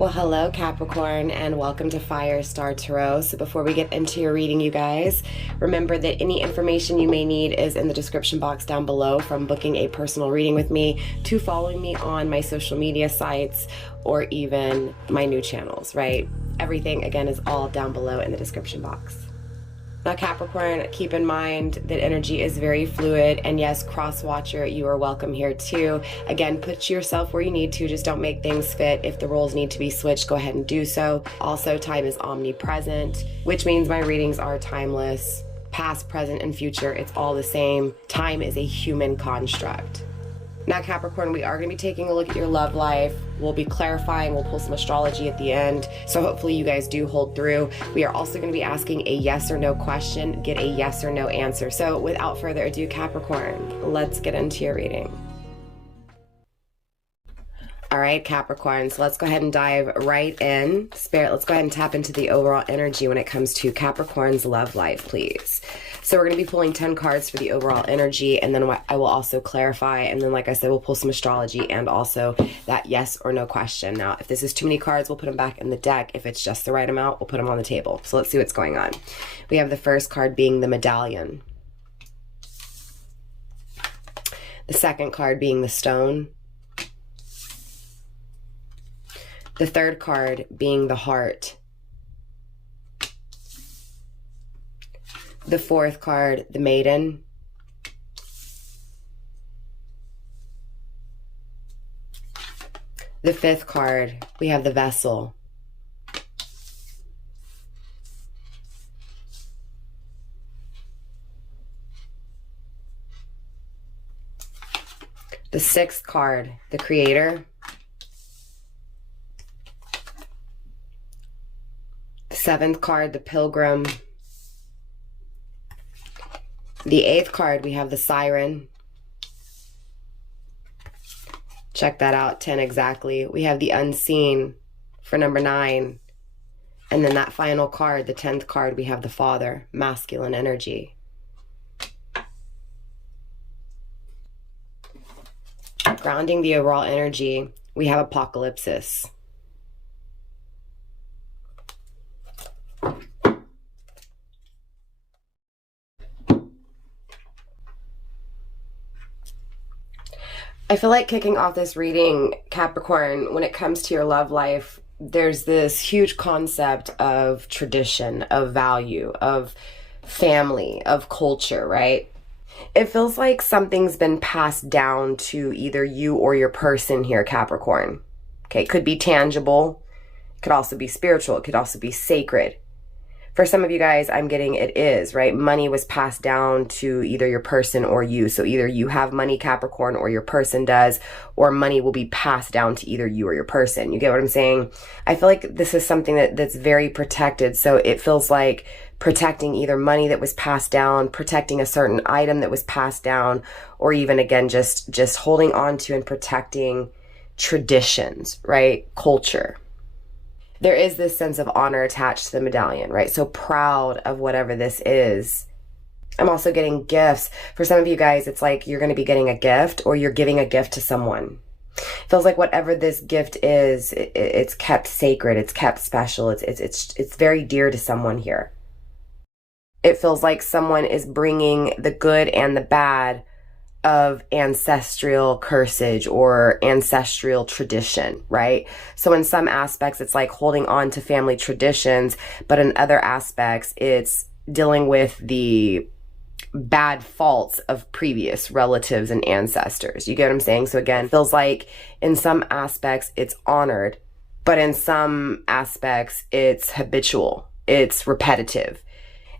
Well, hello Capricorn, and welcome to Firestarpassion. So before we get into your reading, you guys, remember that any information you may need is in the description box down below, from booking a personal reading with me to following me on my social media sites or even my new channels, right? Everything, again, is all down below in the description box. Now, Capricorn, keep in mind that energy is very fluid, and yes, cross-watcher, you are welcome here too. Again, put yourself where you need to, just don't make things fit. If the roles need to be switched, go ahead and do so. Also, time is omnipresent, which means my readings are timeless. Past, present, and future, it's all the same. Time is a human construct. Now, Capricorn, we are going to be taking a look at your love life. We'll be clarifying, we'll pull some astrology at the end, so hopefully you guys do hold through. We are also going to be asking a yes or no question, get a yes or no answer. So without further ado, Capricorn, let's get into your reading. All right, Capricorn, so let's go ahead and dive right in. Spirit, let's go ahead and tap into the overall energy when it comes to Capricorn's love life, please. So we're going to be pulling 10 cards for the overall energy, and then I will also clarify, and then, like I said, we'll pull some astrology and also that yes or no question. Now, if this is too many cards, we'll put them back in the deck. If it's just the right amount, we'll put them on the table. So let's see what's going on. We have the first card being the medallion. The second card being the stone. The third card being the heart. The fourth card, the maiden. The fifth card, we have the vessel. The sixth card, the creator. The seventh card, the pilgrim. The eighth card, we have the siren. Check that out, 10 exactly. We have the unseen for number 9. And then that final card, the 10th card, we have the father, masculine energy. Grounding the overall energy, we have apocalypsis. I feel like kicking off this reading, Capricorn, when it comes to your love life, there's this huge concept of tradition, of value, of family, of culture, right? It feels like something's been passed down to either you or your person here, Capricorn. Okay, it could be tangible, it could also be spiritual, it could also be sacred. For some of you guys, I'm getting it is, right? Money was passed down to either your person or you. So either you have money, Capricorn, or your person does, or money will be passed down to either you or your person. You get what I'm saying? I feel like this is something that's very protected. So it feels like protecting either money that was passed down, protecting a certain item that was passed down, or even, again, just holding on to and protecting traditions, right? Culture. There is this sense of honor attached to the medallion, right? So proud of whatever this is. I'm also getting gifts. For some of you guys, it's like you're going to be getting a gift or you're giving a gift to someone. It feels like whatever this gift is, it's kept sacred, it's kept special, it's very dear to someone here. It feels like someone is bringing the good and the bad of ancestral cursage or ancestral tradition, right? So in some aspects, it's like holding on to family traditions, but in other aspects, it's dealing with the bad faults of previous relatives and ancestors. You get what I'm saying? So again, it feels like in some aspects, it's honored, but in some aspects, it's habitual, it's repetitive.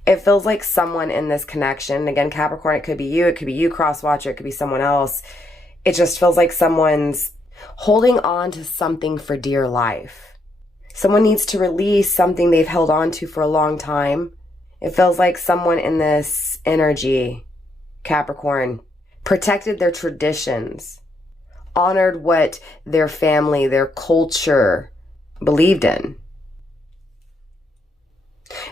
It feels like someone in this connection, again, Capricorn, it could be you, cross-watcher, it could be someone else. It just feels like someone's holding on to something for dear life. Someone needs to release something they've held on to for a long time. It feels like someone in this energy, Capricorn, protected their traditions, honored what their family, their culture believed in.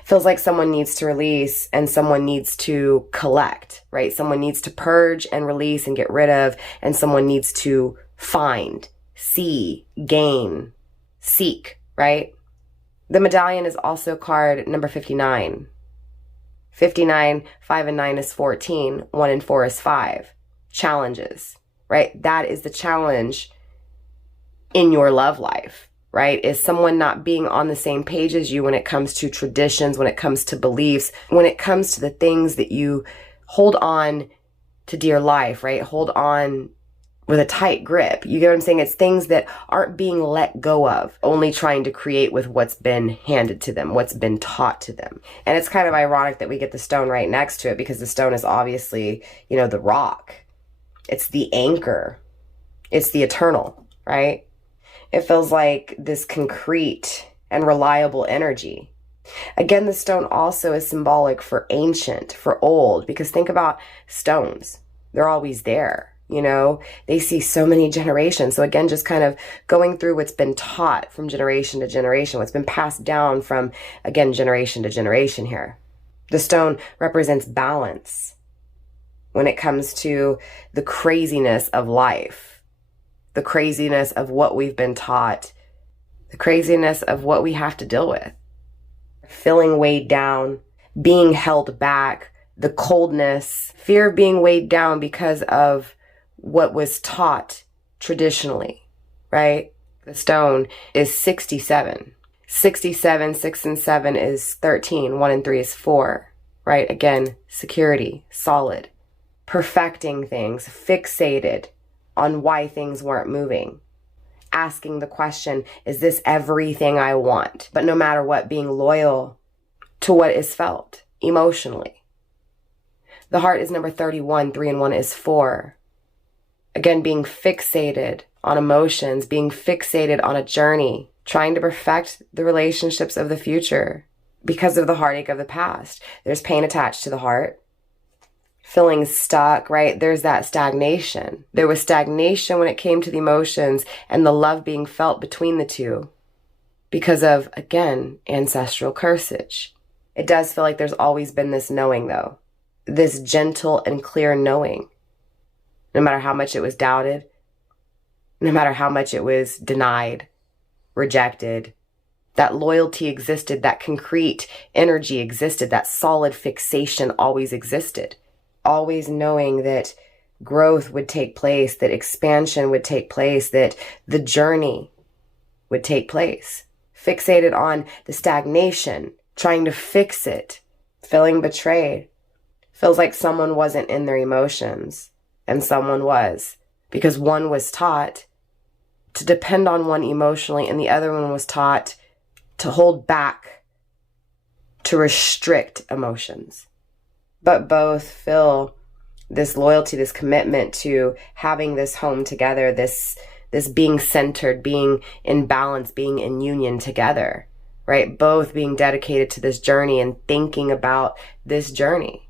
Feels like someone needs to release and someone needs to collect, right? Someone needs to purge and release and get rid of, and someone needs to find, see, gain, seek, right? The medallion is also card number 59. 59, 5 and 9 is 14, 1 and 4 is 5. Challenges, right? That is the challenge in your love life, right? Is someone not being on the same page as you when it comes to traditions, when it comes to beliefs, when it comes to the things that you hold on to dear life, right? Hold on with a tight grip. You get what I'm saying? It's things that aren't being let go of, only trying to create with what's been handed to them, what's been taught to them. And it's kind of ironic that we get the stone right next to it, because the stone is obviously, you know, the rock. It's the anchor. It's the eternal, right? It feels like this concrete and reliable energy. Again, the stone also is symbolic for ancient, for old, because think about stones. They're always there. You know, they see so many generations. So again, just kind of going through what's been taught from generation to generation, what's been passed down from, again, generation to generation here. The stone represents balance when it comes to the craziness of life, the craziness of what we've been taught, the craziness of what we have to deal with. Feeling weighed down, being held back, the coldness, fear of being weighed down because of what was taught traditionally, right? The stone is 67. 67, 6 and 7 is 13. 1 and 3 is 4, right? Again, security, solid, perfecting things, fixated on why things weren't moving. Asking the question, is this everything I want? But no matter what, being loyal to what is felt emotionally. The heart is number 31. 3 and 1 is 4. Again, being fixated on emotions, being fixated on a journey, trying to perfect the relationships of the future because of the heartache of the past. There's pain attached to the heart. Feeling stuck, right? There's that stagnation. There was stagnation when it came to the emotions and the love being felt between the two because of, again, ancestral cursage. It does feel like there's always been this knowing, though. This gentle and clear knowing. No matter how much it was doubted, no matter how much it was denied, rejected, that loyalty existed, that concrete energy existed, that solid fixation always existed. Always knowing that growth would take place, that expansion would take place, that the journey would take place. Fixated on the stagnation, trying to fix it, feeling betrayed. Feels like someone wasn't in their emotions. And someone was, because one was taught to depend on one emotionally and the other one was taught to hold back, to restrict emotions. But both feel this loyalty, this commitment to having this home together, this being centered, being in balance, being in union together, right? Both being dedicated to this journey and thinking about this journey.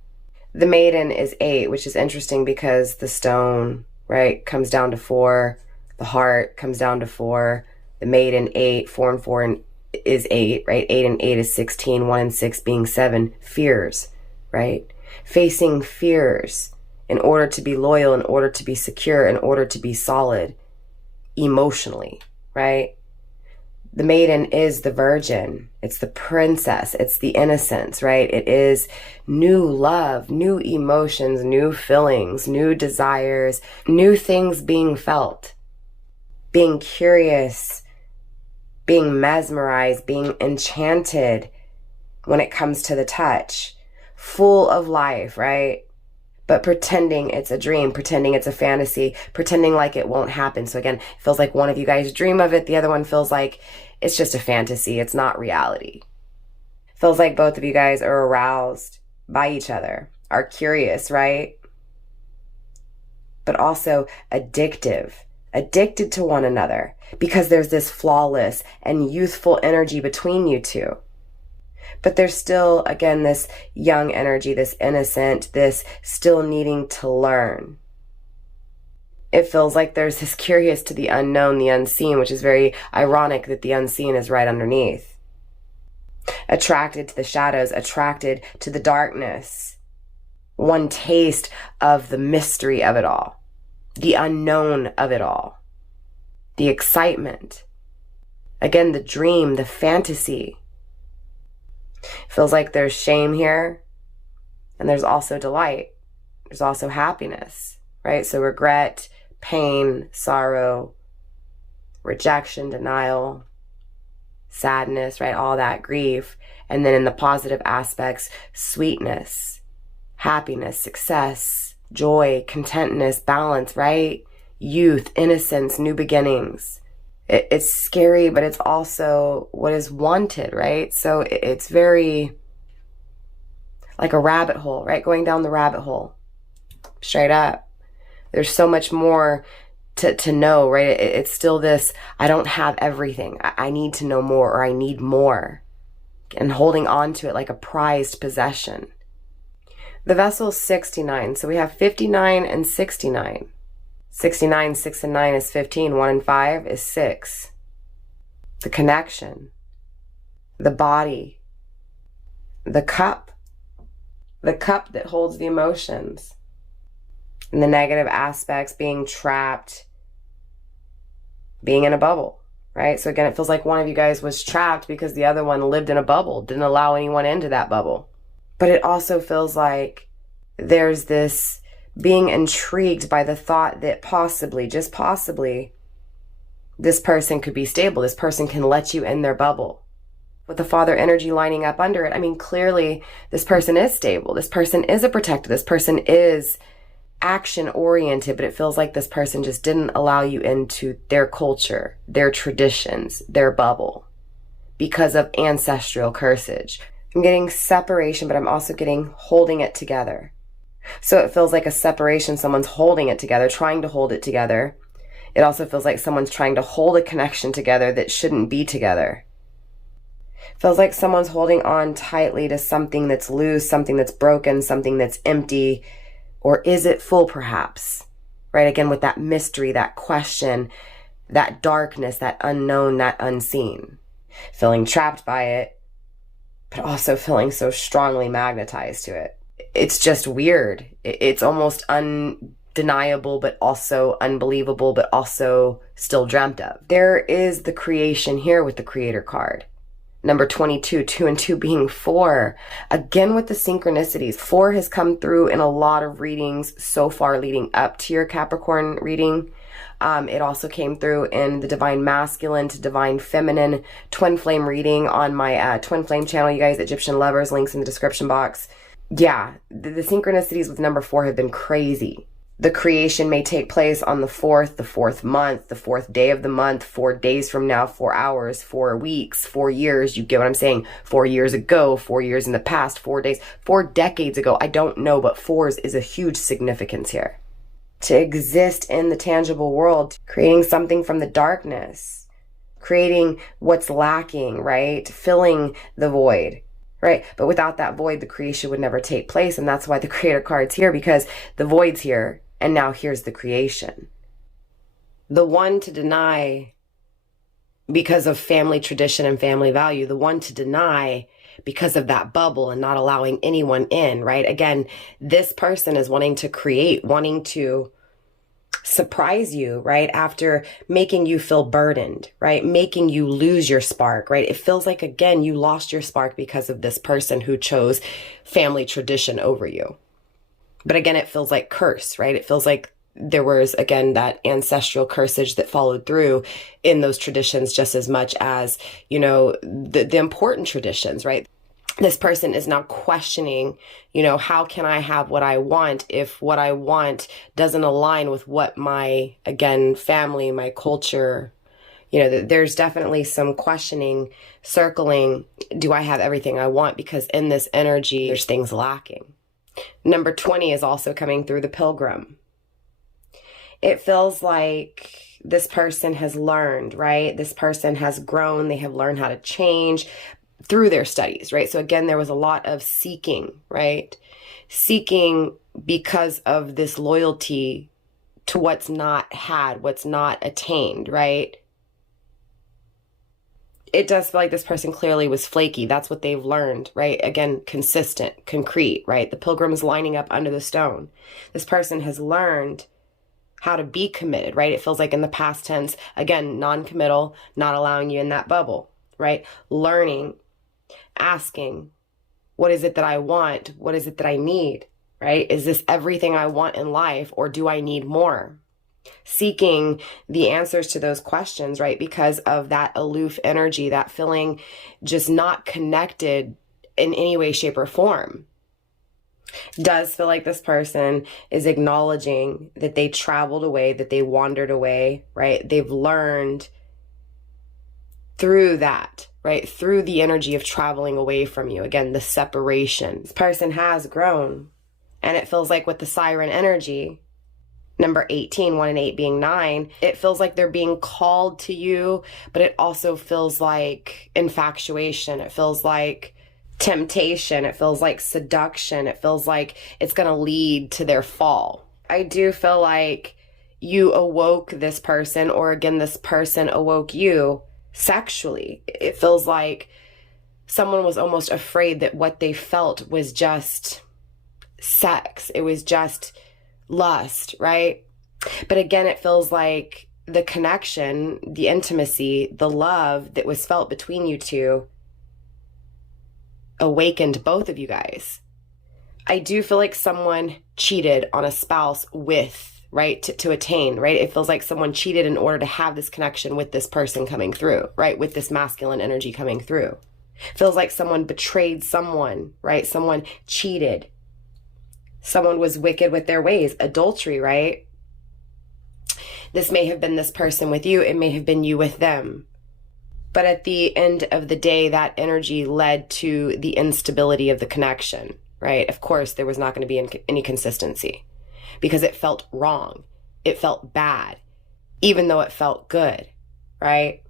The maiden is 8, which is interesting because the stone, right, comes down to 4. The heart comes down to 4. The maiden, 8. 4 and 4 is 8, right? 8 and 8 is 16. 1 and 6 being 7. Fears, right? Facing fears in order to be loyal, in order to be secure, in order to be solid emotionally, right? The maiden is the virgin. It's the princess. It's the innocence, right? It is new love, new emotions, new feelings, new desires, new things being felt, being curious, being mesmerized, being enchanted when it comes to the touch, full of life, right? But pretending it's a dream, pretending it's a fantasy, pretending like it won't happen. So again, it feels like one of you guys dream of it. The other one feels like it's just a fantasy. It's not reality. Feels like both of you guys are aroused by each other, are curious, right? But also addicted to one another because there's this flawless and youthful energy between you two. But there's still, again, this young energy, this innocent, this still needing to learn. It feels like there's this curious to the unknown, the unseen, which is very ironic that the unseen is right underneath. Attracted to the shadows, attracted to the darkness. One taste of the mystery of it all, the unknown of it all, the excitement. Again, the dream, the fantasy. Feels like there's shame here, and there's also delight. There's also happiness, right? So regret, pain, sorrow, rejection, denial, sadness, right? All that, grief. And then in the positive aspects, sweetness, happiness, success, joy, contentness, balance, right? Youth, innocence, new beginnings. It's scary, but it's also what is wanted, right? So it's very like a rabbit hole, right? Going down the rabbit hole, straight up. There's so much more to know, right? It's still this, I don't have everything. I need to know more, or I need more. And holding on to it like a prized possession. The vessel's 69. So we have 59 and 69. 69, 6 and 9 is 15. 1 and 5 is 6. The connection. The body. The cup. The cup that holds the emotions. And the negative aspects, being trapped, being in a bubble, right? So again, it feels like one of you guys was trapped because the other one lived in a bubble, didn't allow anyone into that bubble. But it also feels like there's this being intrigued by the thought that possibly, just possibly, this person could be stable. This person can let you in their bubble. With the father energy lining up under it, I mean, clearly this person is stable. This person is a protector. This person is action oriented, but it feels like this person just didn't allow you into their culture, their traditions, their bubble because of ancestral cursage. I'm getting separation, but I'm also getting holding it together. So it feels like a separation. Someone's holding it together, trying to hold it together. It also feels like someone's trying to hold a connection together that shouldn't be together. It feels like someone's holding on tightly to something that's loose, something that's broken, something that's empty. Or is it full, perhaps? Right? Again, with that mystery, that question, that darkness, that unknown, that unseen. Feeling trapped by it, but also feeling so strongly magnetized to it. It's just weird. It's almost undeniable, but also unbelievable, but also still dreamt of. There is the creation here with the Creator card. Number 22, 2 and 2 being 4. Again, with the synchronicities, 4 has come through in a lot of readings so far leading up to your Capricorn reading. It also came through in the Divine Masculine to Divine Feminine Twin Flame reading on my Twin Flame channel, you guys, Egyptian Lovers, links in the description box. Yeah, the synchronicities with number 4 have been crazy. The creation may take place on the 4th month, the 4th day of the month, 4 days from now, 4 hours, 4 weeks, 4 years. You get what I'm saying? 4 years ago, 4 years in the past, 4 days, 4 decades ago. I don't know, but 4s is a huge significance here. To exist in the tangible world, creating something from the darkness, creating what's lacking, right? Filling the void. Right? But without that void, the creation would never take place. And that's why the Creator card's here, because the void's here. And now here's the creation. The one to deny because of family tradition and family value. The one to deny because of that bubble and not allowing anyone in, right? Again, this person is wanting to create, wanting to surprise you, right? After making you feel burdened, right? Making you lose your spark, right? It feels like, again, you lost your spark because of this person who chose family tradition over you. But again, it feels like curse, right? It feels like there was, again, that ancestral cursage that followed through in those traditions just as much as, you know, the important traditions, right? This person is now questioning, you know, how can I have what I want if what I want doesn't align with what my, again, family, my culture, you know, there's definitely some questioning, circling, do I have everything I want? Because in this energy, there's things lacking. Number 20 is also coming through the Pilgrim. It feels like this person has learned, right? This person has grown. They have learned how to change through their studies, right? So again, there was a lot of seeking, right? Seeking because of this loyalty to what's not had, what's not attained, right? It does feel like this person clearly was flaky. That's what they've learned, right? Again, consistent, concrete, right? The pilgrim's lining up under the stone. This person has learned how to be committed, right? It feels like in the past tense, again, non-committal, not allowing you in that bubble, right? Learning, asking, what is it that I want? What is it that I need, right? Is this everything I want in life, or do I need more? Seeking the answers to those questions, right? Because of that aloof energy, that feeling just not connected in any way, shape, or form. Does feel like this person is acknowledging that they traveled away, that they wandered away, right? They've learned through that, right? Through the energy of traveling away from you. Again, the separation. This person has grown. And it feels like with the siren energy, number 18, 1 and 8 being 9, it feels like they're being called to you, but it also feels like infatuation. It feels like temptation. It feels like seduction. It feels like it's going to lead to their fall. I do feel like you awoke this person, or again, this person awoke you sexually. It feels like someone was almost afraid that what they felt was just sex. It was just lust, right? But again, it feels like the connection, the intimacy, the love that was felt between you two awakened both of you guys. I do feel like someone cheated on a spouse with, right, to attain, right? It feels like someone cheated in order to have this connection with this person coming through, right? With this masculine energy coming through. Feels like someone betrayed someone, right? Someone cheated. Someone was wicked with their ways. Adultery, right? This may have been this person with you. It may have been you with them. But at the end of the day, that energy led to the instability of the connection, right? Of course, there was not going to be any consistency because it felt wrong. It felt bad, even though it felt good, right?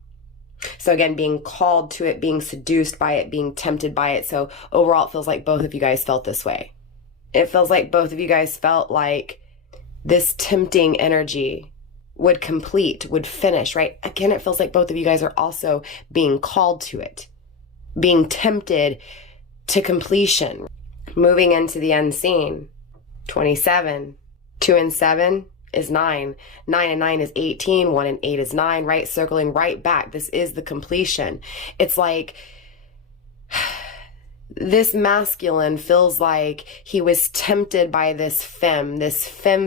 So again, being called to it, being seduced by it, being tempted by it. So overall, it feels like both of you guys felt this way. It feels like both of you guys felt like this tempting energy would complete, would finish, right? Again, it feels like both of you guys are also being called to it, being tempted to completion. Moving into the unseen, 27, 2 and 7 is 9, 9 and 9 is 18, 1 and 8 is 9, right? Circling right back. This is the completion. It's like this masculine feels like he was tempted by this femme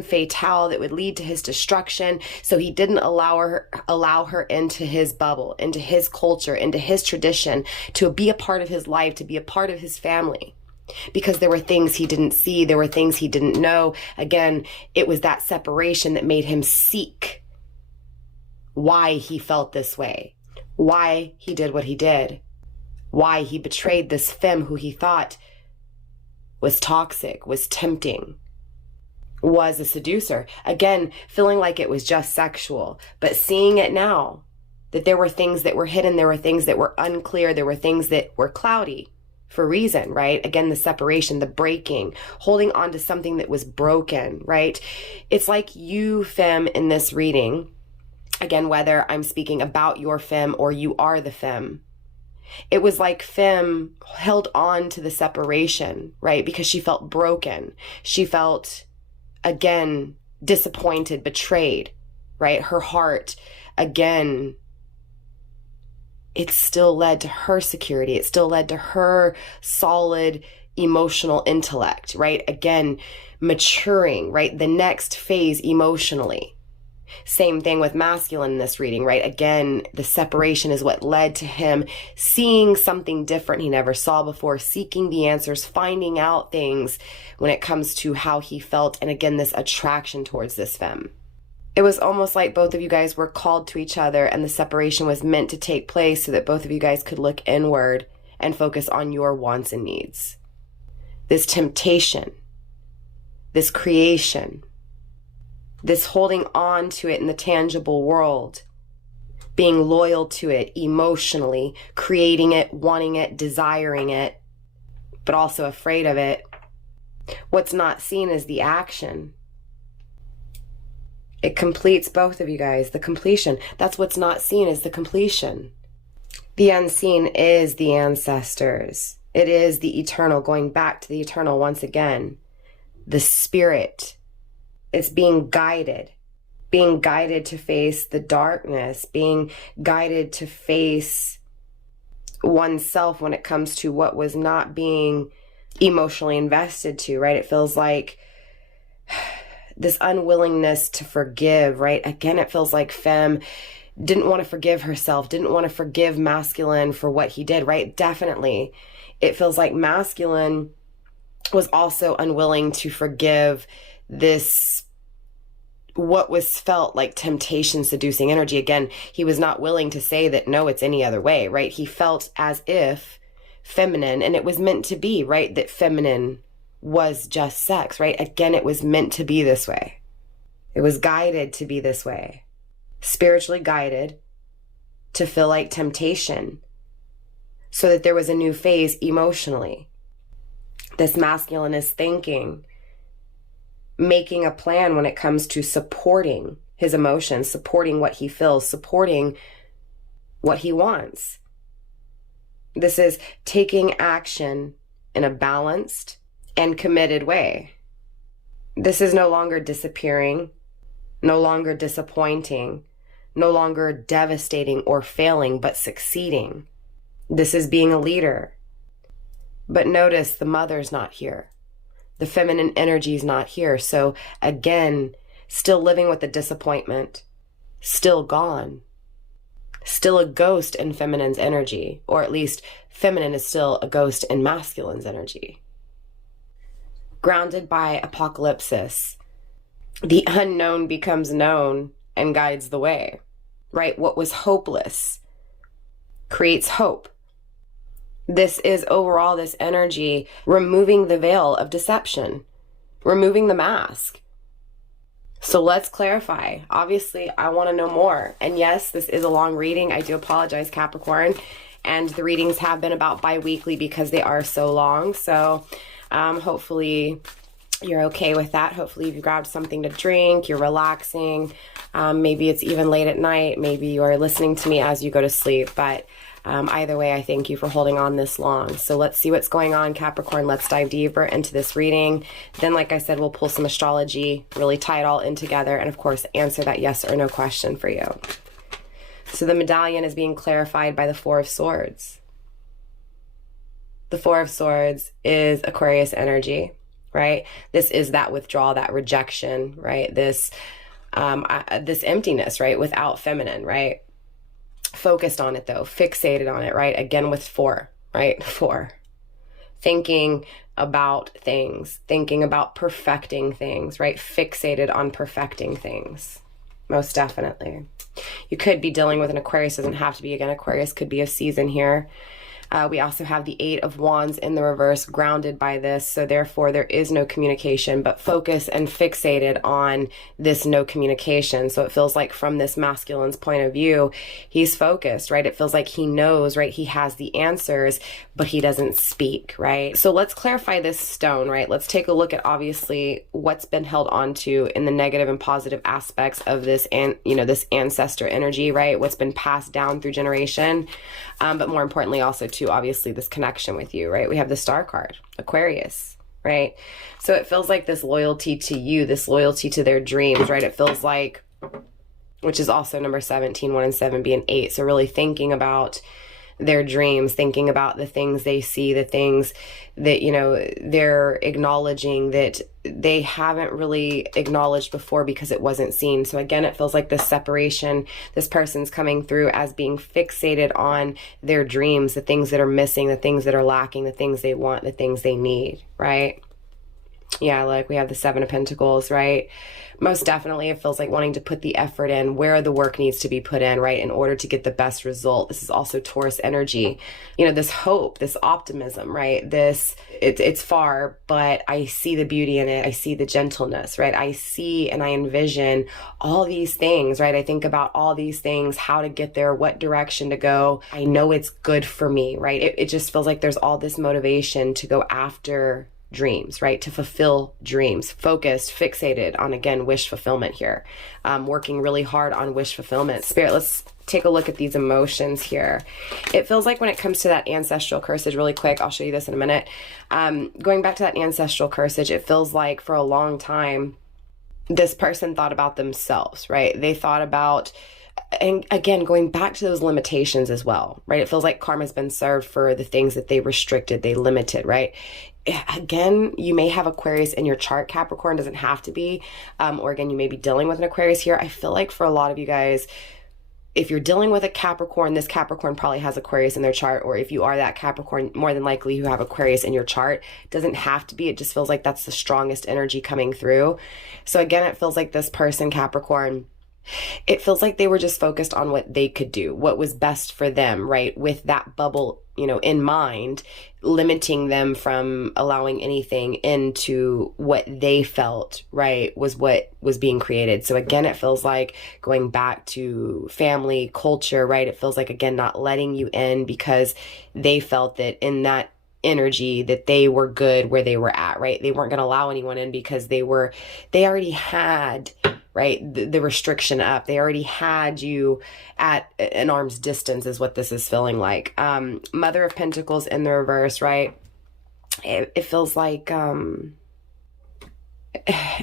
fatale that would lead to his destruction. So he didn't allow her into his bubble, into his culture, into his tradition, to be a part of his life, to be a part of his family. Because there were things he didn't see, there were things he didn't know. Again, it was that separation that made him seek why he felt this way, why he did what he did, why he betrayed this femme who he thought was toxic, was tempting, was a seducer. Again, feeling like it was just sexual, but seeing it now, that there were things that were hidden, there were things that were unclear, there were things that were cloudy for reason, right? Again, the separation, the breaking, holding on to something that was broken, right? It's like you, femme, in this reading, again, whether I'm speaking about your femme or you are the femme, it was like femme held on to the separation, right? Because she felt broken. She felt, again, disappointed, betrayed, right? Her heart, again, it still led to her security. It still led to her solid emotional intellect, right? Again, maturing, right? The next phase emotionally. Same thing with masculine in this reading, right? Again, the separation is what led to him seeing something different he never saw before, seeking the answers, finding out things when it comes to how he felt. And again, this attraction towards this femme. It was almost like both of you guys were called to each other, and the separation was meant to take place so that both of you guys could look inward and focus on your wants and needs. This temptation, this creation, this holding on to it in the tangible world, being loyal to it emotionally, creating it, wanting it, desiring it, but also afraid of it. What's not seen is the action. It completes both of you guys, the completion. That's what's not seen is the completion. The unseen is the ancestors. It is the eternal, going back to the eternal once again. The spirit. It's being guided. being guided to face the darkness, being guided to face oneself when it comes to what was not being emotionally invested to, right? It feels like this unwillingness to forgive, right? Again, it feels like Femme didn't want to forgive herself, didn't want to forgive Masculine for what he did, right? Definitely. It feels like Masculine was also unwilling to forgive this, what was felt like temptation seducing energy. Again, he was not willing to say that, no, it's any other way, right? He felt as if feminine, and it was meant to be, right? That feminine was just sex, right? Again, it was meant to be this way. It was guided to be this way. Spiritually guided to feel like temptation so that there was a new phase emotionally. This masculine is thinking, making a plan when it comes to supporting his emotions, supporting what he feels, supporting what he wants. This is taking action in a balanced and committed way. This is no longer disappearing, no longer disappointing, no longer devastating or failing, but succeeding. This is being a leader. But notice the mother's not here. The feminine energy is not here. So again, still living with the disappointment, still gone, still a ghost in feminine's energy, or at least feminine is still a ghost in masculine's energy. Grounded by apocalypsis, the unknown becomes known and guides the way, right? What was hopeless creates hope. This is overall this energy removing the veil of deception, removing the mask. So let's clarify. Obviously, I want to know more. And yes, this is a long reading. I do apologize, Capricorn. And the readings have been about bi-weekly because they are so long. So hopefully you're okay with that. Hopefully you've grabbed something to drink, you're relaxing. Maybe it's even late at night. Maybe you are listening to me as you go to sleep. But either way, I thank you for holding on this long. So let's see what's going on, Capricorn. Let's dive deeper into this reading. Then, like I said, we'll pull some astrology, really tie it all in together, and of course, answer that yes or no question for you. So the medallion is being clarified by the Four of Swords. The Four of Swords is Aquarius energy, right? This is that withdrawal, that rejection, right? This emptiness, right? Without feminine, right? Focused on it though, fixated on it, right? Again with four, right? Four. Thinking about things, thinking about perfecting things, right? Fixated on perfecting things. Most definitely. You could be dealing with an Aquarius, doesn't have to be. Again, Aquarius could be a season here. We also have the Eight of Wands in the reverse, grounded by this. So therefore, there is no communication, but focus and fixated on this no communication. So it feels like from this masculine's point of view, he's focused, right? It feels like he knows, right? He has the answers, but he doesn't speak, right? So let's clarify this stone, right? Let's take a look at obviously what's been held onto in the negative and positive aspects of this, and this ancestor energy, right? What's been passed down through generation. But more importantly, also too, obviously this connection with you, right? We have the Star card, Aquarius, right? So it feels like this loyalty to you, this loyalty to their dreams, right? It feels like, which is also number 17, 1 and 7 being 8. So really thinking about their dreams, thinking about the things they see, the things that, they're acknowledging that they haven't really acknowledged before because it wasn't seen. So again, it feels like this separation, this person's coming through as being fixated on their dreams, the things that are missing, the things that are lacking, the things they want, the things they need, right? Yeah, like we have the Seven of Pentacles, right? Most definitely it feels like wanting to put the effort in where the work needs to be put in, right? In order to get the best result. This is also Taurus energy. This hope, this optimism, right? It's far, but I see the beauty in it. I see the gentleness, right? I see and I envision all these things, right? I think about all these things, how to get there, what direction to go. I know it's good for me, right? It just feels like there's all this motivation to go after dreams, right? To fulfill dreams, focused, fixated on, again, wish fulfillment here. Working really hard on wish fulfillment. Spirit, let's take a look at these emotions here. It feels like when it comes to that ancestral cursage, really quick, I'll show you this in a minute. Going back to that ancestral cursage, it feels like for a long time, this person thought about themselves, right? They thought about, and again, going back to those limitations as well, right? It feels like karma's been served for the things that they restricted, they limited, right? Again, you may have Aquarius in your chart. Capricorn doesn't have to be, or again, you may be dealing with an Aquarius here. I feel like for a lot of you guys, if you're dealing with a Capricorn, this Capricorn probably has Aquarius in their chart, or if you are that Capricorn, more than likely you have Aquarius in your chart. It doesn't have to be, it just feels like that's the strongest energy coming through. So again, it feels like this person, Capricorn, it feels like they were just focused on what they could do, what was best for them, right? With that bubble, you know, in mind, limiting them from allowing anything into what they felt, right, was what was being created. So again, it feels like going back to family, culture, right? It feels like, again, not letting you in because they felt that in that energy that they were good where they were at, right? They weren't going to allow anyone in because they already had, right, the restriction up. They already had you at an arm's distance is what this is feeling like. Mother of Pentacles in the reverse, right? It feels like, and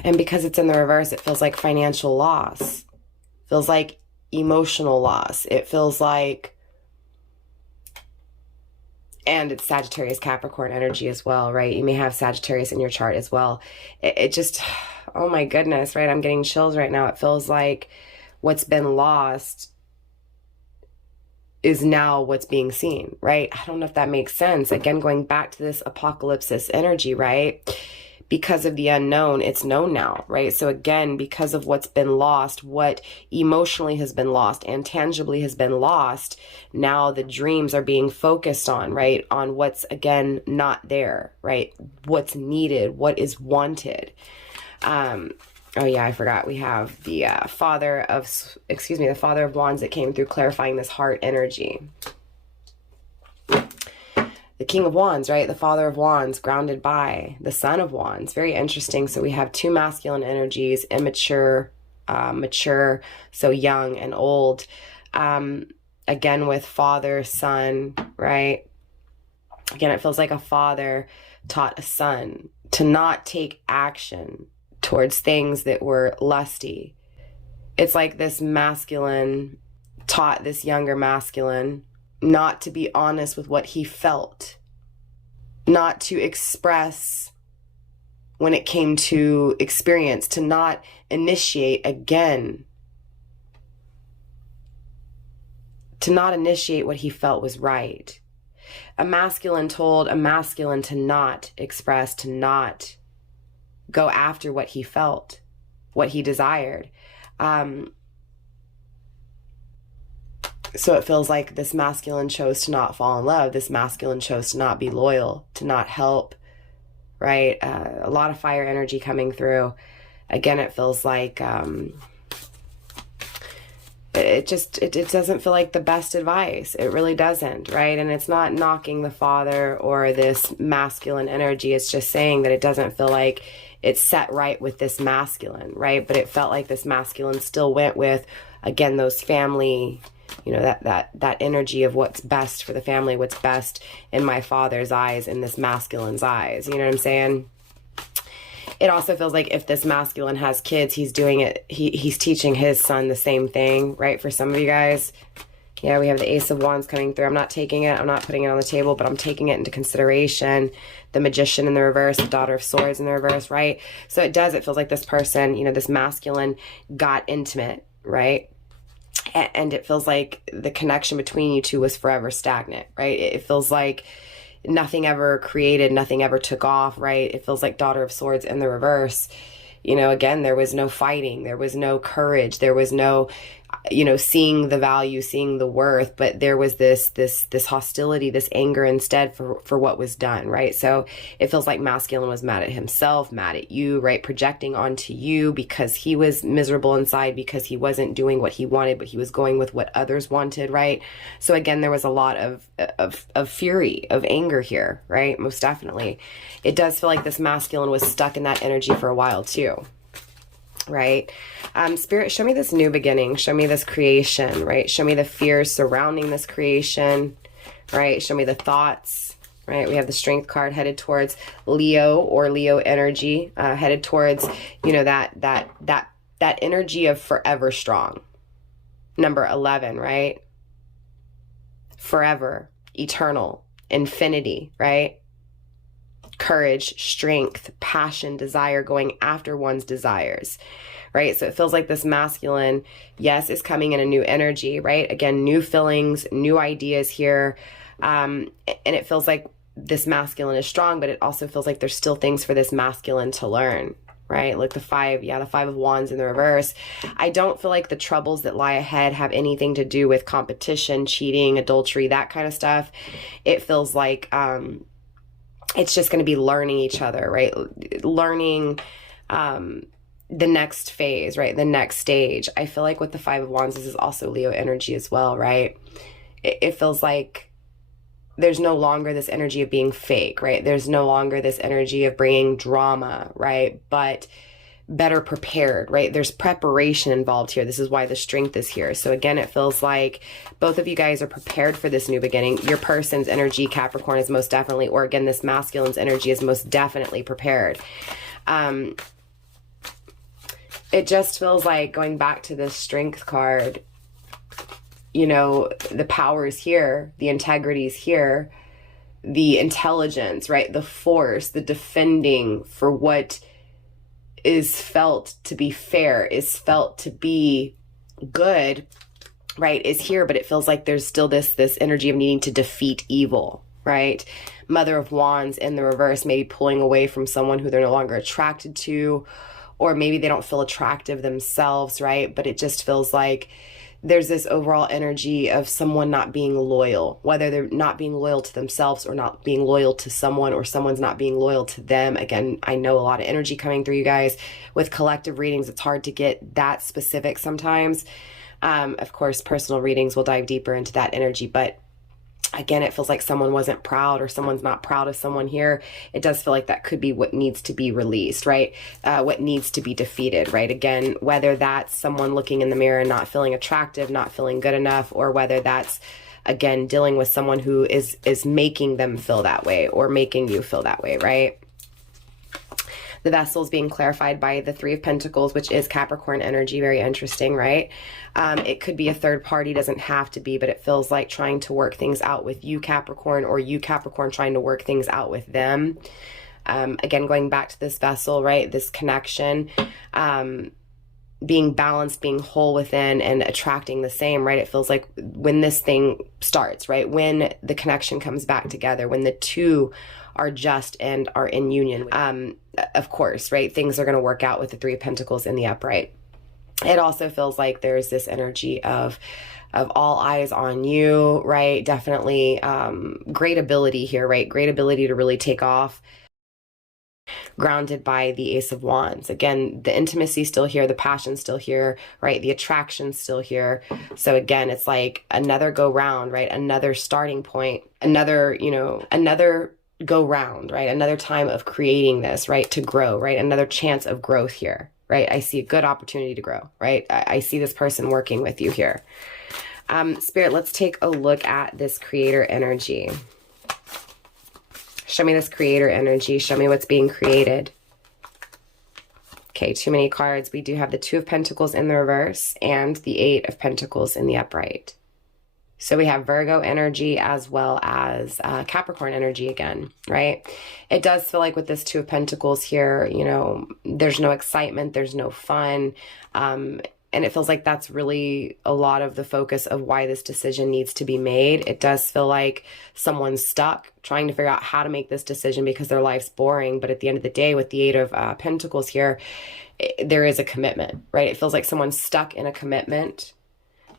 because it's in the reverse, it feels like financial loss. Feels like emotional loss. It feels like, and it's Sagittarius Capricorn energy as well, right? You may have Sagittarius in your chart as well. It just, oh my goodness, right? I'm getting chills right now. It feels like what's been lost is now what's being seen, right? I don't know if that makes sense. Again, going back to this apocalypsis energy, right? Because of the unknown, it's known now, right? So again, because of what's been lost, what emotionally has been lost and tangibly has been lost, now the dreams are being focused on, right? On what's, again, not there, right? What's needed, what is wanted. Oh yeah, I forgot. We have the Father of Wands that came through clarifying this heart energy. The King of Wands, right? The Father of Wands, grounded by the Son of Wands. Very interesting. So we have two masculine energies, immature, mature, so young and old. Again, with father, son, right? Again, it feels like a father taught a son to not take action towards things that were lusty. It's like this masculine taught this younger masculine not to be honest with what he felt, not to express when it came to experience, to not initiate again, to not initiate what he felt was right. A masculine told a masculine to not express, to not go after what he felt, what he desired. So it feels like this masculine chose to not fall in love. This masculine chose to not be loyal, to not help, right? A lot of fire energy coming through. Again, it feels like it doesn't feel like the best advice. It really doesn't, right? And it's not knocking the father or this masculine energy. It's just saying that it doesn't feel like it's set right with this masculine, right? But it felt like this masculine still went with, again, those family, you know, that energy of what's best for the family, what's best in my father's eyes, in this masculine's eyes. You know what I'm saying? It also feels like if this masculine has kids, he's doing it, he's teaching his son the same thing, right? For some of you guys, yeah, we have the Ace of Wands coming through. I'm not taking it, I'm not putting it on the table, but I'm taking it into consideration. The Magician in the reverse, the Daughter of Swords in the reverse, right? So it feels like this person, you know, this masculine got intimate, right? And it feels like the connection between you two was forever stagnant, right? It feels like nothing ever created, nothing ever took off, right? It feels like Daughter of Swords in the reverse. You know, again, there was no fighting, there was no courage, there was no, you know, seeing the value, seeing the worth, but there was this hostility, this anger instead for what was done, right? So it feels like masculine was mad at himself, mad at you, right? Projecting onto you because he was miserable inside, because he wasn't doing what he wanted, but he was going with what others wanted, right? So again, there was a lot of fury, of anger here, right? Most definitely. It does feel like this masculine was stuck in that energy for a while too. Right? Spirit, show me this new beginning. Show me this creation, right? Show me the fears surrounding this creation, right? Show me the thoughts, right? We have the Strength card headed towards Leo or Leo energy, headed towards, you know, that energy of forever strong. Number 11, right? Forever, eternal, infinity, right? Courage, strength, passion, desire, going after one's desires, right? So it feels like this masculine, yes, is coming in a new energy, right? Again, new feelings, new ideas here. And it feels like this masculine is strong, but it also feels like there's still things for this masculine to learn, right? Like the 5 of Wands in the reverse. I don't feel like the troubles that lie ahead have anything to do with competition, cheating, adultery, that kind of stuff. It feels like it's just going to be learning each other, right? Learning the next phase, right? The next stage. I feel like with the 5 of Wands, this is also Leo energy as well, right? It feels like there's no longer this energy of being fake, right? There's no longer this energy of bringing drama, right? But better prepared, right? There's preparation involved here. This is why the Strength is here. So again, it feels like both of you guys are prepared for this new beginning. Your person's energy, Capricorn, is most definitely, or again, this masculine's energy is most definitely prepared. It just feels like, going back to this Strength card, you know, the power is here, the integrity is here, the intelligence, right? The force, the defending for what is felt to be fair, is felt to be good, right, is here. But it feels like there's still this energy of needing to defeat evil, right? Mother of Wands in the reverse, maybe pulling away from someone who they're no longer attracted to, or maybe they don't feel attractive themselves, right? But it just feels like there's this overall energy of someone not being loyal, whether they're not being loyal to themselves or not being loyal to someone, or someone's not being loyal to them. Again, I know a lot of energy coming through you guys. With collective readings, it's hard to get that specific sometimes. Of course, personal readings will dive deeper into that energy, but again, it feels like someone wasn't proud, or someone's not proud of someone here. It does feel like that could be what needs to be released, right? What needs to be defeated, right? Again, whether that's someone looking in the mirror and not feeling attractive, not feeling good enough, or whether that's, again, dealing with someone who is making them feel that way, or making you feel that way, right? The vessel is being clarified by the 3 of Pentacles, which is Capricorn energy. Very interesting, right? It could be a third party, doesn't have to be, but it feels like trying to work things out with you, Capricorn, or you, Capricorn, trying to work things out with them. Again, going back to this vessel, right? This connection, being balanced, being whole within, and attracting the same, right? It feels like when this thing starts, right? When the connection comes back together, when the two are just and are in union, of course, right? Things are going to work out with the 3 of Pentacles in the upright. It also feels like there's this energy of all eyes on you, right? Definitely great ability here, right? Great ability to really take off, grounded by the Ace of Wands. Again, the intimacy still here, the passion still here, right? The attraction still here. So again, it's like another go round, right? Another starting point, another, you know, another go round, right? Another time of creating this, right? To grow, right? Another chance of growth here, right? I see a good opportunity to grow, right? I see this person working with you here. Spirit, let's take a look at this creator energy. Show me this creator energy. Show me what's being created. Okay, too many cards. We do have the 2 of Pentacles in the reverse and the 8 of Pentacles in the upright. So we have Virgo energy as well as Capricorn energy again, right? It does feel like with this 2 of Pentacles here, you know, there's no excitement, there's no fun. And it feels like that's really a lot of the focus of why this decision needs to be made. It does feel like someone's stuck trying to figure out how to make this decision because their life's boring. But at the end of the day, with the 8 of Pentacles here, there is a commitment, right? It feels like someone's stuck in a commitment.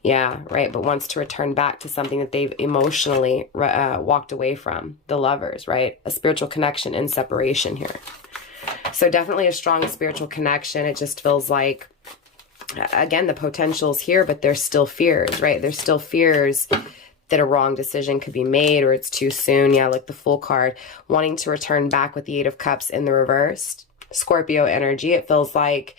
Yeah, right. But wants to return back to something that they've emotionally walked away from. The Lovers, right? A spiritual connection in separation here. So definitely a strong spiritual connection. It just feels like, again, the potential's here, but there's still fears, right? There's still fears that a wrong decision could be made, or it's too soon. Yeah, like the Fool card. Wanting to return back with the 8 of Cups in the reverse. Scorpio energy. It feels like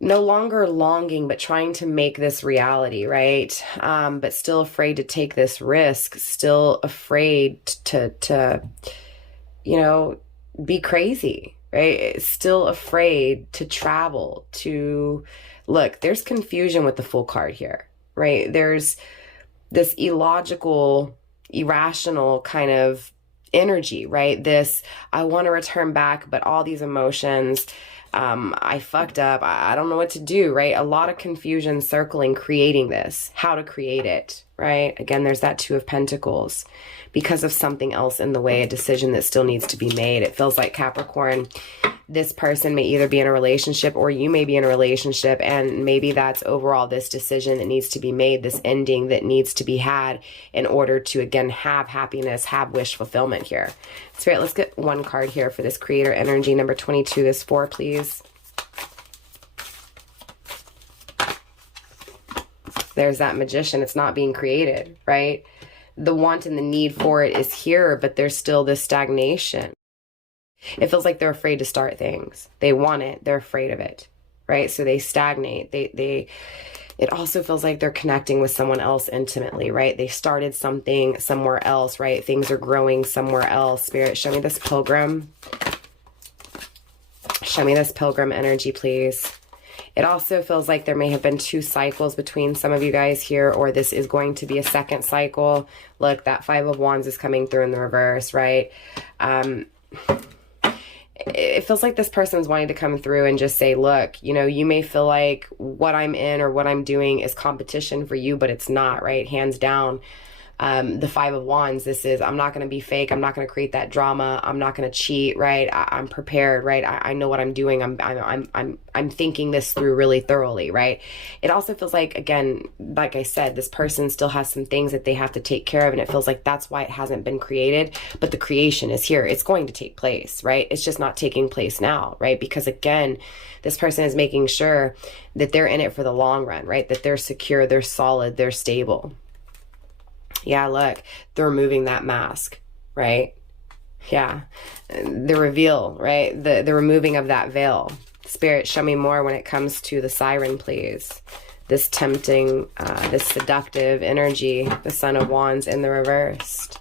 no longer longing, but trying to make this reality, right? But still afraid to take this risk, still afraid to, you know, be crazy, right? Still afraid to travel, to look, there's confusion with the Fool card here, right? There's this illogical, irrational kind of energy, right? This, I want to return back, but all these emotions, I fucked up. I don't know what to do, right? A lot of confusion circling, creating this, how to create it, right? Again, there's that Two of Pentacles because of something else in the way, a decision that still needs to be made. It feels like Capricorn, this person may either be in a relationship or you may be in a relationship, and maybe that's overall this decision that needs to be made, this ending that needs to be had in order to, again, have happiness, have wish fulfillment here. Spirit, let's get one card here for this creator energy. Number 22 is 4, please. There's that Magician. It's not being created, right? The want and the need for it is here, but there's still this stagnation. It feels like they're afraid to start things. They want it. They're afraid of it, right? So they stagnate. It also feels like they're connecting with someone else intimately, right? They started something somewhere else, right? Things are growing somewhere else. Spirit, show me this Pilgrim. Show me this Pilgrim energy, please. It also feels like there may have been 2 cycles between some of you guys here, or this is going to be a second cycle. Look, that 5 of Wands is coming through in the reverse, right? It feels like this person's wanting to come through and just say, look, you know, you may feel like what I'm in or what I'm doing is competition for you, but it's not, right? Hands down. The 5 of Wands, this is, I'm not going to be fake. I'm not going to create that drama. I'm not going to cheat, right? I'm prepared, right? I know what I'm doing. I'm thinking this through really thoroughly, right? It also feels like, again, like I said, this person still has some things that they have to take care of, and it feels like that's why it hasn't been created, but the creation is here. It's going to take place, right? It's just not taking place now, right? Because again, this person is making sure that they're in it for the long run, right? That they're secure, they're solid, they're stable. Yeah, look, they're removing that mask, right? Yeah, the reveal, right? The removing of that veil. Spirit, show me more when it comes to the Siren, please. This tempting, this seductive energy, the Son of Wands in the reversed.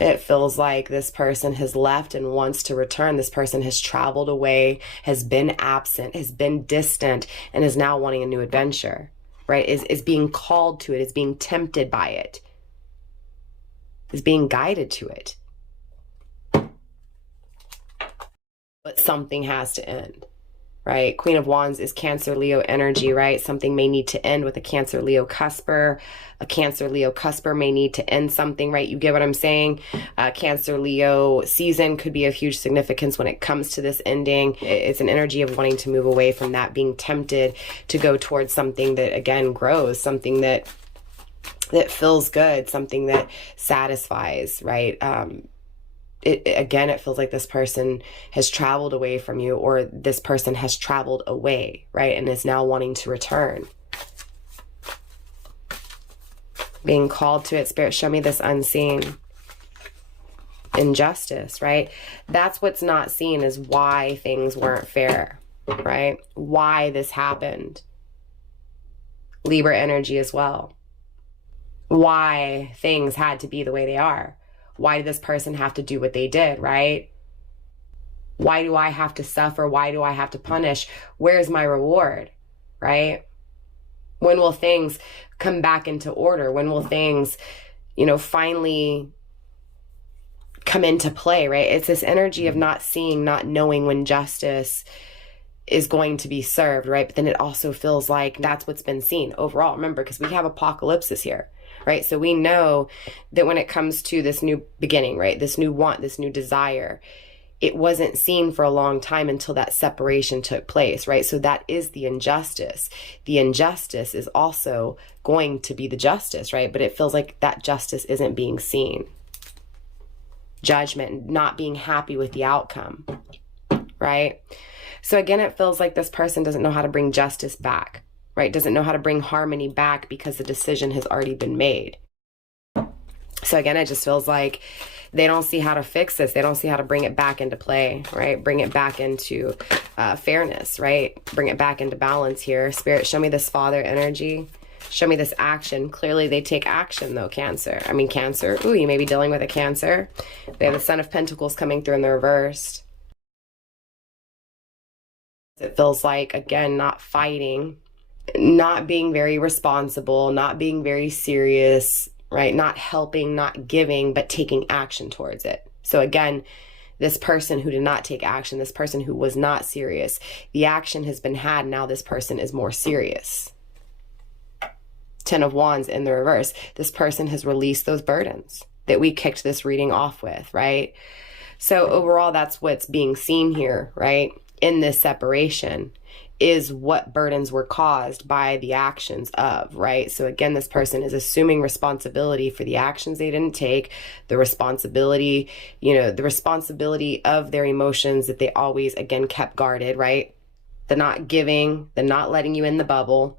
It feels like this person has left and wants to return. This person has traveled away, has been absent, has been distant, and is now wanting a new adventure. Right, is being called to it, is being tempted by it, is being guided to it. But something has to end, right? Queen of Wands is Cancer, Leo energy, right? Something may need to end with a Cancer, Leo cusper. A Cancer, Leo cusper may need to end something, right? You get what I'm saying? Cancer, Leo season could be of huge significance when it comes to this ending. It's an energy of wanting to move away from that, being tempted to go towards something that, again, grows, something that feels good, something that satisfies, right? Again, it feels like this person has traveled away from you, or this person has traveled away, right? And is now wanting to return. Being called to it. Spirit, show me this unseen. Injustice, right? That's what's not seen, is why things weren't fair, right? Why this happened. Libra energy as well. Why things had to be the way they are. Why did this person have to do what they did, right? Why do I have to suffer? Why do I have to punish? Where's my reward, right? When will things come back into order? When will things, you know, finally come into play, right? It's this energy of not seeing, not knowing when justice is going to be served, right? But then it also feels like that's what's been seen overall. Remember, because we have apocalypses here, right? So we know that when it comes to this new beginning, right? This new want, this new desire, it wasn't seen for a long time until that separation took place, right? So that is the injustice. The injustice is also going to be the justice, right? But it feels like that justice isn't being seen. Judgment, not being happy with the outcome, right? So again, it feels like this person doesn't know how to bring justice back, right? Doesn't know how to bring harmony back because the decision has already been made. So again, it just feels like they don't see how to fix this. They don't see how to bring it back into play, right? Bring it back into fairness, right? Bring it back into balance here. Spirit, show me this father energy. Show me this action. Clearly they take action though, Cancer. I mean, Cancer. Ooh, you may be dealing with a Cancer. We have the Son of Pentacles coming through in the reversed. It feels like, again, not fighting, not being very responsible, not being very serious, right? Not helping, not giving, but taking action towards it. So again, this person who did not take action, this person who was not serious, the action has been had. Now this person is more serious. 10 of Wands in the reverse. This person has released those burdens that we kicked this reading off with, right? So overall, that's what's being seen here, right? In this separation is what burdens were caused by the actions of, right? So again, this person is assuming responsibility for the actions they didn't take, the responsibility, you know, the responsibility of their emotions that they always, again, kept guarded, right? The not giving, the not letting you in the bubble,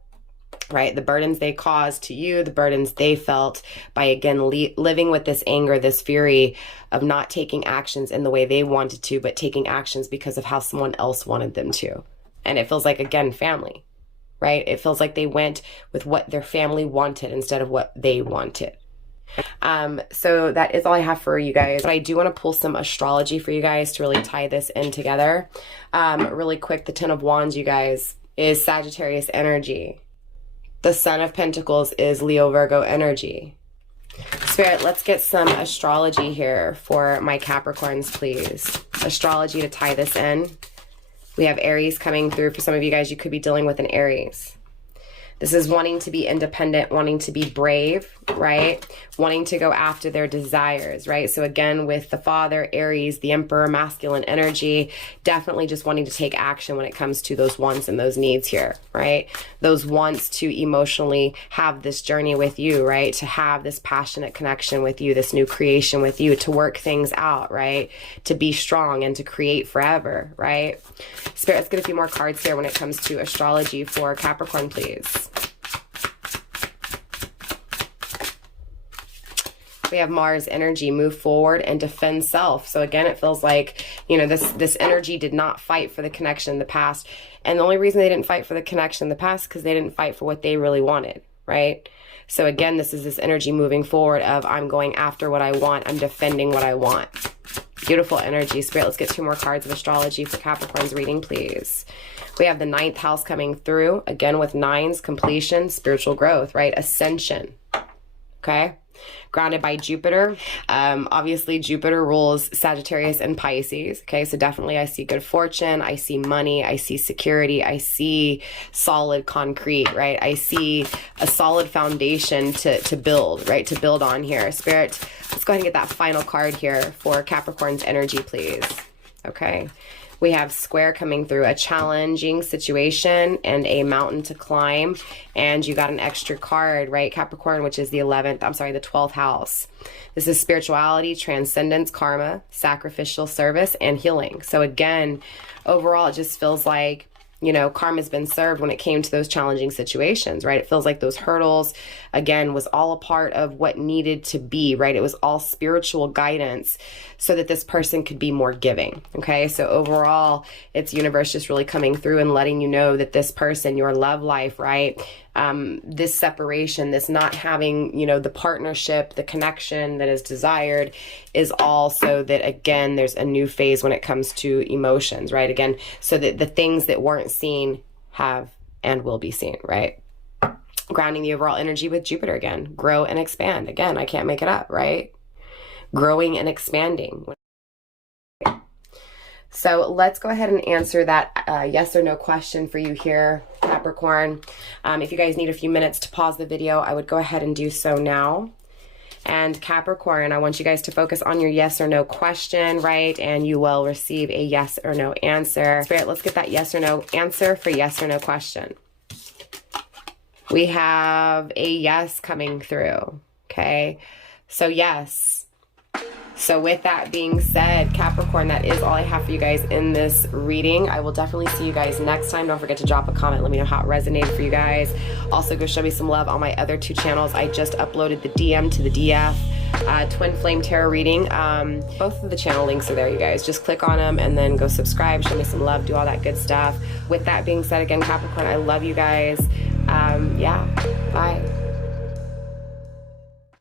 right? The burdens they caused to you, the burdens they felt by, again, living with this anger, this fury of not taking actions in the way they wanted to, but taking actions because of how someone else wanted them to. And it feels like, again, family, right? It feels like they went with what their family wanted instead of what they wanted. So that is all I have for you guys. But I do want to pull some astrology for you guys to really tie this in together. Really quick, the 10 of Wands, you guys, is Sagittarius energy. The Son of Pentacles is Leo Virgo energy. Spirit, let's get some astrology here for my Capricorns, please. Astrology to tie this in. We have Aries coming through. For some of you guys, you could be dealing with an Aries. This is wanting to be independent, wanting to be brave, right? Wanting to go after their desires, right? So again, with the Father, Aries, the Emperor, masculine energy, definitely just wanting to take action when it comes to those wants and those needs here, right? Those wants to emotionally have this journey with you, right? To have this passionate connection with you, this new creation with you, to work things out, right? To be strong and to create forever, right? Spirit, let's get a few more cards here when it comes to astrology for Capricorn, please. We have Mars energy, move forward and defend self. So again, it feels like, you know, this energy did not fight for the connection in the past. And the only reason they didn't fight for the connection in the past is because they didn't fight for what they really wanted, right? So again, this is this energy moving forward of I'm going after what I want. I'm defending what I want. Beautiful energy. Spirit, let's get 2 more cards of astrology for Capricorn's reading, please. We have the 9th house coming through. Again, with 9s, completion, spiritual growth, right? Ascension. Okay? Grounded by Jupiter. Obviously, Jupiter rules Sagittarius and Pisces. Okay, so definitely I see good fortune. I see money. I see security. I see solid concrete, right? I see a solid foundation to build, right? To build on here. Spirit, let's go ahead and get that final card here for Capricorn's energy, please. Okay. We have Square coming through, a challenging situation and a mountain to climb. And you got an extra card, right, Capricorn, which is the 12th house. This is spirituality, transcendence, karma, sacrificial service, and healing. So again, overall, it just feels like, you know, karma's been served when it came to those challenging situations, right? It feels like those hurdles, again, was all a part of what needed to be, right? It was all spiritual guidance so that this person could be more giving, okay? So overall, it's universe just really coming through and letting you know that this person, your love life, right? This separation, this not having, you know, the partnership, the connection that is desired is all so that, again, there's a new phase when it comes to emotions, right? Again, so that the things that weren't seen have and will be seen, right? Grounding the overall energy with Jupiter again. Grow and expand. Again, I can't make it up, right? Growing and expanding. So let's go ahead and answer that yes or no question for you here, Capricorn. If you guys need a few minutes to pause the video, I would go ahead and do so now. And Capricorn, I want you guys to focus on your yes or no question, right? And you will receive a yes or no answer. Spirit, let's get that yes or no answer for yes or no question. We have a yes coming through, okay? So yes. So with that being said, Capricorn, that is all I have for you guys in this reading. I will definitely see you guys next time. Don't forget to drop a comment. Let me know how it resonated for you guys. Also, go show me some love on my other 2 channels. I just uploaded the DM to the DF Twin Flame Tarot reading. Both of the channel links are there, you guys. Just click on them and then go subscribe, show me some love, do all that good stuff. With that being said, again, Capricorn, I love you guys. Yeah, bye.